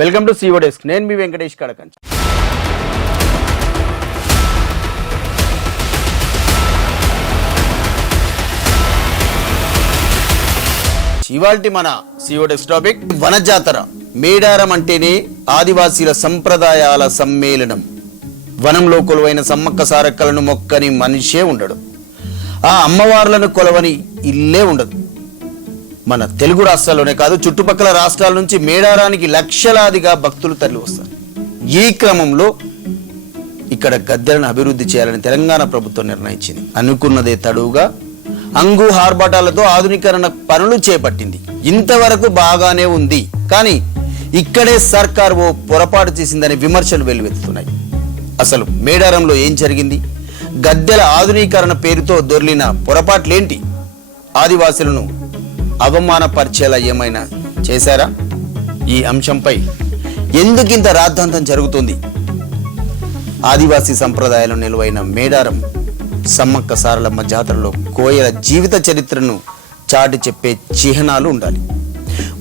Welcome to CO desk. నేను మీ వెంకటేష్ కడకంచ. ఇవాల్టి మన సిఓ డెస్క్ టాపిక్ వనజాతర. మేడారం అంటేనే ఆదివాసీల సంప్రదాయాల సమ్మేళనం. వనంలో కొలువైన సమ్మక్క సారక్కలను మొక్కని మనిషే ఉండడు. ఆ అమ్మవార్లను కొలవని ఇల్లే ఉండదు. మన తెలుగు రాష్ట్రాల్లోనే కాదు, చుట్టుపక్కల రాష్ట్రాల నుంచి మేడారానికి లక్షలాదిగా భక్తులు తరలి వస్తారు. ఈ క్రమంలో ఇక్కడ గద్దెలను అభివృద్ధి చేయాలని తెలంగాణ ప్రభుత్వం నిర్ణయించింది. అనుకున్నదే తడువుగా అంగు ఆర్భాటాలతో ఆధునీకరణ పనులు చేపట్టింది. ఇంతవరకు బాగానే ఉంది, కానీ ఇక్కడే సర్కార్ ఓ పొరపాటు చేసిందని విమర్శలు వెల్లువెత్తుతున్నాయి. అసలు మేడారంలో ఏం జరిగింది? గద్దెల ఆధునీకరణ పేరుతో దొర్లిన పొరపాట్లేంటి? ఆదివాసులను అవమానపరిచేలా ఏమైనా చేశారా? ఈ అంశంపై ఎందుకింత రాద్ధాంతం జరుగుతుంది? ఆదివాసీ సంప్రదాయాలు నిలువైన మేడారం సమ్మక్క సారలమ్మ జాతరలో కోయల జీవిత చరిత్రను చాటి చెప్పే చిహ్నాలు ఉండాలి.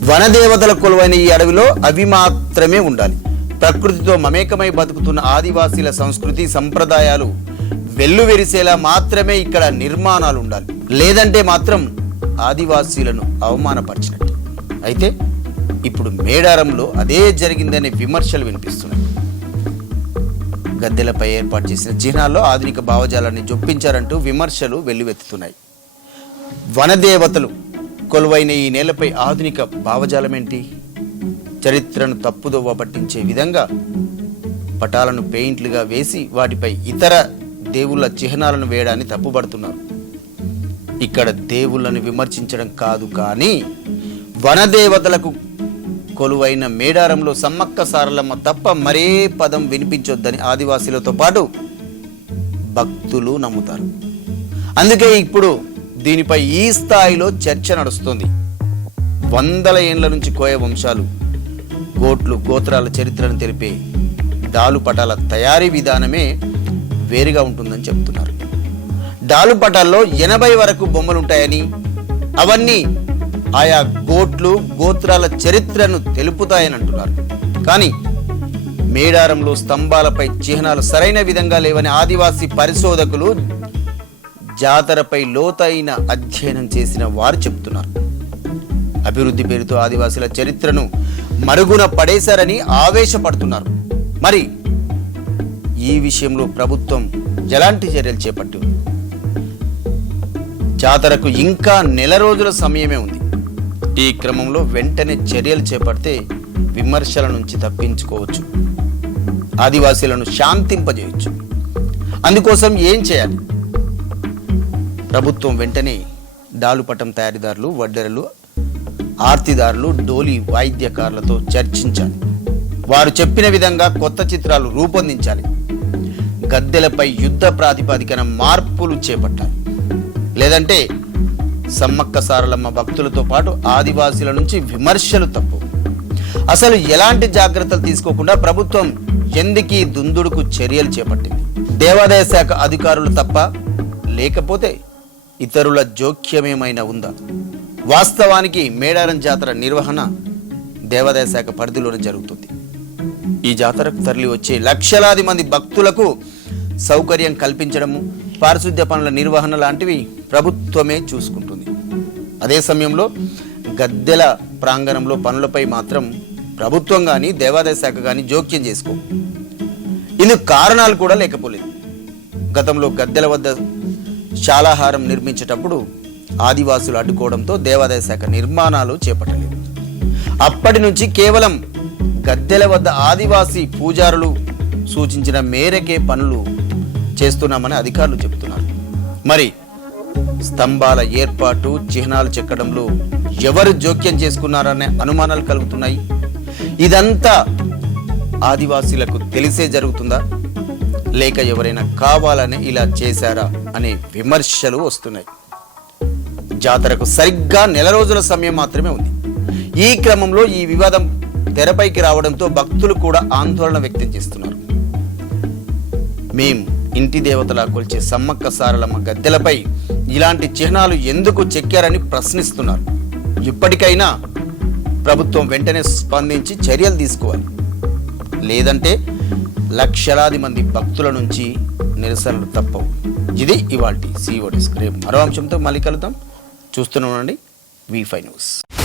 వనదేవతల కొలువైన ఈ అడవిలో అవి మాత్రమే ఉండాలి. ప్రకృతితో మమేకమై బతుకుతున్న ఆదివాసీల సంస్కృతి సంప్రదాయాలు వెల్లువెరిసేలా మాత్రమే ఇక్కడ నిర్మాణాలు ఉండాలి. లేదంటే మాత్రం ఆదివాసీలను అవమానపరిచినట్టు. అయితే ఇప్పుడు మేడారంలో అదే జరిగిందనే విమర్శలు వినిపిస్తున్నాయి. గద్దెలపై ఏర్పాటు చేసిన చిహ్నాల్లో ఆధునిక భావజాలాన్ని జొప్పించారంటూ విమర్శలు వెల్లువెత్తుతున్నాయి. వనదేవతలు కొలువైన ఈ నేలపై ఆధునిక భావజాలం ఏంటి? చరిత్రను తప్పుదోవ పట్టించే విధంగా పటాలను పెయింట్లుగా వేసి వాటిపై ఇతర దేవుళ్ళ చిహ్నాలను వేయడాన్ని తప్పుపడుతున్నారు. ఇక్కడ దేవుళ్ళను విమర్శించడం కాదు, కానీ వనదేవతలకు కొలువైన మేడారంలో సమ్మక్క సారలమ్మ తప్ప మరే పదం వినిపించొద్దని ఆదివాసీలతో పాటు భక్తులు నమ్ముతారు. అందుకే ఇప్పుడు దీనిపై ఈ స్థాయిలో చర్చ నడుస్తుంది. వందల ఏండ్ల నుంచి కోయ వంశాలు గోట్లు గోత్రాల చరిత్రను తెలిపే డాలు పటాల తయారీ విధానమే వేరుగా ఉంటుందని చెప్తున్నారు. డాలు పటాల్లో 80 వరకు బొమ్మలుంటాయని, అవన్నీ ఆయా గోట్లు గోత్రాల చరిత్రను తెలుపుతాయని అంటున్నారు. కానీ మేడారంలో స్తంభాలపై చిహ్నాలు సరైన విధంగా లేవని ఆదివాసీ పరిశోధకులు, జాతరపై లోతైన అధ్యయనం చేసిన వారు చెప్తున్నారు. అభివృద్ధి పేరుతో ఆదివాసీల చరిత్రను మరుగున పడేశారని ఆవేశపడుతున్నారు. మరి ఈ విషయంలో ప్రభుత్వం ఎలాంటి చర్యలు చేపట్టి? జాతరకు ఇంకా నెల రోజుల సమయమే ఉంది. ఈ క్రమంలో వెంటనే చర్యలు చేపడితే విమర్శల నుంచి తప్పించుకోవచ్చు, ఆదివాసీలను శాంతింపజేయవచ్చు. అందుకోసం ఏం చేయాలి? ప్రభుత్వం వెంటనే డాలుపటం తయారీదారులు, వడ్డెరలు, ఆర్తిదారులు, డోలి వాయిద్యకారులతో చర్చించాలి. వారు చెప్పిన విధంగా కొత్త చిత్రాలు రూపొందించాలి. గద్దెలపై యుద్ధ ప్రాతిపదికన మార్పులు చేపట్టాలి. లేదంటే సమ్మక్క సారలమ్మ భక్తులతో పాటు ఆదివాసీల నుంచి విమర్శలు తప్పు. అసలు ఎలాంటి జాగ్రత్తలు తీసుకోకుండా ప్రభుత్వం ఎందుకీ దుందుడుకు చర్యలు చేపట్టింది? దేవాదాయ శాఖ అధికారులు తప్ప, లేకపోతే ఇతరుల జోక్యమేమైనా ఉందా? వాస్తవానికి మేడారం జాతర నిర్వహణ దేవాదాయ శాఖ పరిధిలోనే జరుగుతుంది. ఈ జాతరకు తరలి వచ్చే లక్షలాది మంది భక్తులకు సౌకర్యం కల్పించడము, పారిశుద్ధ్య పనుల నిర్వహణ లాంటివి ప్రభుత్వమే చూసుకుంటుంది. అదే సమయంలో గద్దెల ప్రాంగణంలో పనులపై మాత్రం ప్రభుత్వం కానీ దేవాదాయ శాఖ కానీ జోక్యం చేసుకో. ఇందుకు కారణాలు కూడా లేకపోలేదు. గతంలో గద్దెల వద్ద శాలాహారం నిర్మించేటప్పుడు ఆదివాసులు అడ్డుకోవడంతో దేవాదాయ శాఖ నిర్మాణాలు చేపట్టలేదు. అప్పటి నుంచి కేవలం గద్దెల వద్ద ఆదివాసీ పూజారులు సూచించిన మేరకే పనులు చేస్తున్నామని అధికారులు చెబుతున్నారు. మరి స్తంభాల ఏర్పాటు, చిహ్నాలు చెక్కడంలో ఎవరు జోక్యం చేసుకున్నారనే అనుమానాలు కలుగుతున్నాయి. ఇదంతా ఆదివాసీలకు తెలిసే జరుగుతుందా, లేక ఎవరైనా కావాలని ఇలా చేశారా అనే విమర్శలు వస్తున్నాయి. జాతరకు సరిగ్గా నెల రోజుల సమయం మాత్రమే ఉంది. ఈ క్రమంలో ఈ వివాదం తెరపైకి రావడంతో భక్తులు కూడా ఆందోళన వ్యక్తం చేస్తున్నారు. మేం ఇంటి దేవతలా కొలిచే సమ్మక్క సారలమ్మ గద్దెలపై ఇలాంటి చిహ్నాలు ఎందుకు చెక్కారని ప్రశ్నిస్తున్నారు. ఇప్పటికైనా ప్రభుత్వం వెంటనే స్పందించి చర్యలు తీసుకోవాలి. లేదంటే లక్షలాది మంది భక్తుల నుంచి నిరసనలు తప్పవు. ఇది ఇవాల్టి సిఓ డెస్క్. రేపు మరో అంశంతో మళ్ళీ కలుద్దాం. చూస్తూనే ఉండండి V5 న్యూస్.